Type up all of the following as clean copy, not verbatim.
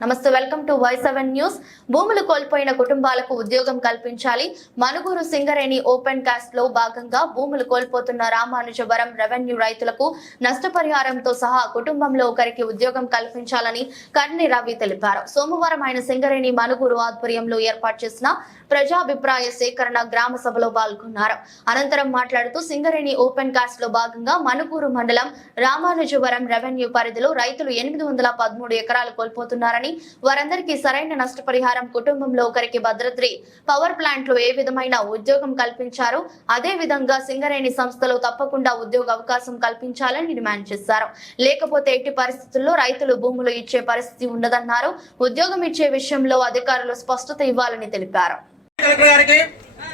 నమస్తే, welcome to Y7 news. భూములు కోల్పోయిన కుటుంబాలకు ఉద్యోగం కల్పించాలి. మనుగూరు సింగరేణి ఓపెన్ కాస్ట్ లో భాగంగా భూములు కోల్పోతున్న రామానుజవరం రెవెన్యూ రైతులకు నష్టపరిహారంతో సహా కుటుంబంలో ఒకరికి ఉద్యోగం కల్పించాలని కర్ణి రవి తెలిపారు. సోమవారం ఆయన సింగరేణి మనుగూరు ఆధ్వర్యంలో ఏర్పాటు చేసిన ప్రజాభిప్రాయ సేకరణ గ్రామ సభలో పాల్గొన్నారు. అనంతరం మాట్లాడుతూ సింగరేణి ఓపెన్ కాస్ట్ లో భాగంగా మనుగూరు మండలం రామానుజవరం రెవెన్యూ పరిధిలో రైతులు 813 ఎకరాలు కోల్పోతున్నారని, వారందరికీ సరైన నష్టపరిహారం, కుటుంబంలో ఒకరికి భద్రత్రి పవర్ ప్లాంట్ లో ఏ విధమైన ఉద్యోగం కల్పించారు, అదే విధంగా సింగరేణి సంస్థలో తప్పకుండా ఉద్యోగ అవకాశం కల్పించాలని డిమాండ్ చేశారు. లేకపోతే ఎట్టి పరిస్థితుల్లో రైతులు భూములు ఇచ్చే పరిస్థితి ఉండదన్నారు. ఉద్యోగం ఇచ్చే విషయంలో అధికారులు స్పష్టత ఇవ్వాలని తెలిపారు.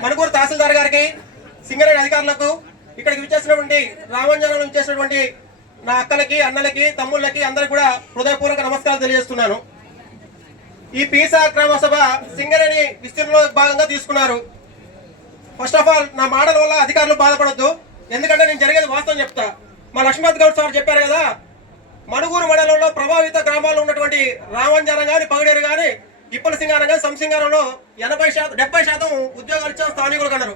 మనుగూరు తహసీల్దార్ గారికి, సింగరేణి అధికారులకు, ఇక్కడికి విచ్చేసినటువంటి రామాంజనం విచ్చేసినటువంటి నా అక్కలకి, అన్నలకి, తమ్ముళ్ళకి అందరికి కూడా హృదయపూర్వక నమస్కారాలు తెలియజేస్తున్నాను. ఈ పీసా గ్రామ సభ సింగరేణి విస్తీర్ణంలో భాగంగా తీసుకున్నారు. ఫస్ట్ ఆఫ్ ఆల్ నా మాటల వల్ల అధికారులు బాధపడద్దు, ఎందుకంటే నేను జరిగేది వాస్తవం చెప్తా. మా లక్ష్మణ్ గౌడ్ సార్ చెప్పారు కదా, మనుగూరు మండలంలో ప్రభావిత గ్రామాల్లో ఉన్నటువంటి రామంజనం కానీ, పగడేరు కానీ, ఇప్పల సింగారం కానీ, సంసింగారంలో 70% ఉద్యోగాలు ఇచ్చిన స్థానికులు కన్నారు.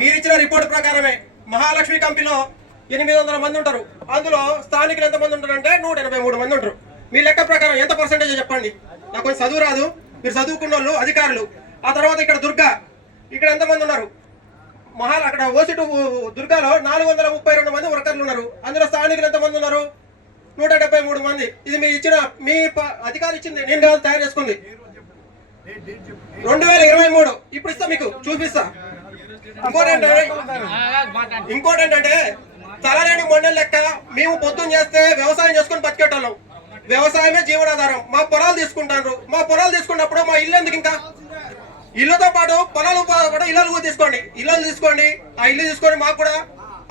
మీరిచ్చిన రిపోర్ట్ ప్రకారమే మహాలక్ష్మి కంపెనీలో 800 మంది ఉంటారు. అందులో స్థానికులు ఎంతమంది ఉంటారంటే 183 మంది ఉంటారు. మీ లెక్క ప్రకారం ఎంత పర్సెంటేజ్ చెప్పండి. నాకు కొంచెం చదువు రాదు, మీరు చదువుకున్న వాళ్ళు అధికారులు. ఆ తర్వాత ఇక్కడ దుర్గా, ఇక్కడ ఎంతమంది ఉన్నారు? అక్కడ ఓసిటు దుర్గాలో 432 మంది వర్కర్లు ఉన్నారు. అందులో స్థానికులు ఎంతమంది ఉన్నారు? 173 మంది. ఇది మీ ఇచ్చిన, మీ అధికారి ఇచ్చింది, నేను కాదు తయారు చేసుకుంది. 2023 ఇప్పుడు ఇస్తా, మీకు చూపిస్తా. ఇంకోటి ఏంటంటే తలలేని మండలి లెక్క మేము పొద్దున్న చేస్తే వ్యవసాయం చేసుకుని బతికేటోళ్ళం. వ్యవసాయమే జీవనాధారం. మా పొలాలు తీసుకుంటారు. మా పొలాలు తీసుకున్నప్పుడు మా ఇల్లు ఎందుకు? ఇంకా ఇళ్లతో పాటు పొలాలు పాటు ఇళ్ళు తీసుకోండి. ఇళ్ళు తీసుకోండి, ఆ ఇల్లు తీసుకొని మాకు కూడా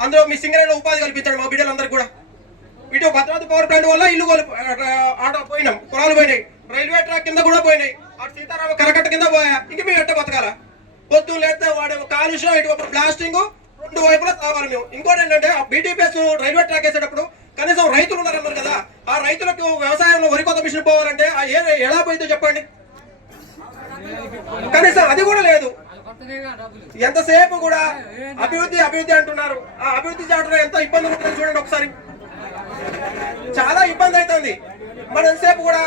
అందులో మీ సింగరేణిలో ఉపాధి కల్పించండి మా బిడ్డలందరికీ కూడా. ఇటు భద్రావతి పవర్ ప్లాంట్ వల్ల ఇల్లు ఆట పోయినాం, పొలాలు పోయినాయి, రైల్వే ట్రాక్ కింద కూడా పోయినాయి, అటు సీతారామ కరకట్ట కింద పోయా. ఇంక మేము ఎట్ట బతకాల? పొద్దున్న లేస్తే వాడే కాలుష్యం, ఇటు బ్లాస్టింగ్, రెండు వైపులా కావాలి మేము. ఇంకోటి ఏంటంటే ఆ బీటీపీఎస్ రైల్వే ట్రాక్ వేసేటప్పుడు కనీసం రైతులు ఉన్నారన్నారు కదా, ఆ రైతులకు వ్యవసాయంలో వరి కోత మిషన్ పోవాలంటే ఎలా పోయిందో చెప్పండి. కనీసం అది కూడా లేదు. ఎంతసేపు కూడా అభివృద్ధి అభివృద్ధి అంటున్నారు. ఆ అభివృద్ధి చేయడంలో ఎంత ఇబ్బంది ఉంటుందో చూడండి ఒకసారి. చాలా ఇబ్బంది అవుతుంది. మన ఎంతసేపు కూడా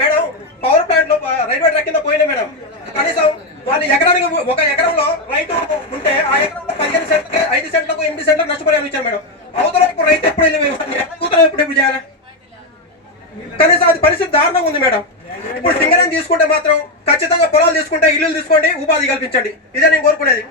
మేడం పవర్ ప్లాంట్ లో రైల్వే ట్రాక్ కింద పోయినా మేడం, కనీసం వాళ్ళు ఎకరానికి, ఒక ఎకరంలో రైతు ఉంటే ఆ ఎకరంలో 15 సెంట్లకి, 5 సెంట్లకు, 8 సెంట్లకు నష్టపరిహారం ఇచ్చారు మేడం. అవతల ఇప్పుడు రైతు ఎప్పుడు చేయాలి? కనీసం అది పరిస్థితి దారుణంగా ఉంది మేడం. ఇప్పుడు సింగరేణి తీసుకుంటే మాత్రం ఖచ్చితంగా పొలాలు తీసుకుంటే, ఇల్లు తీసుకోండి, ఉపాధి కల్పించండి. ఇదే నేను కోరుకునేది.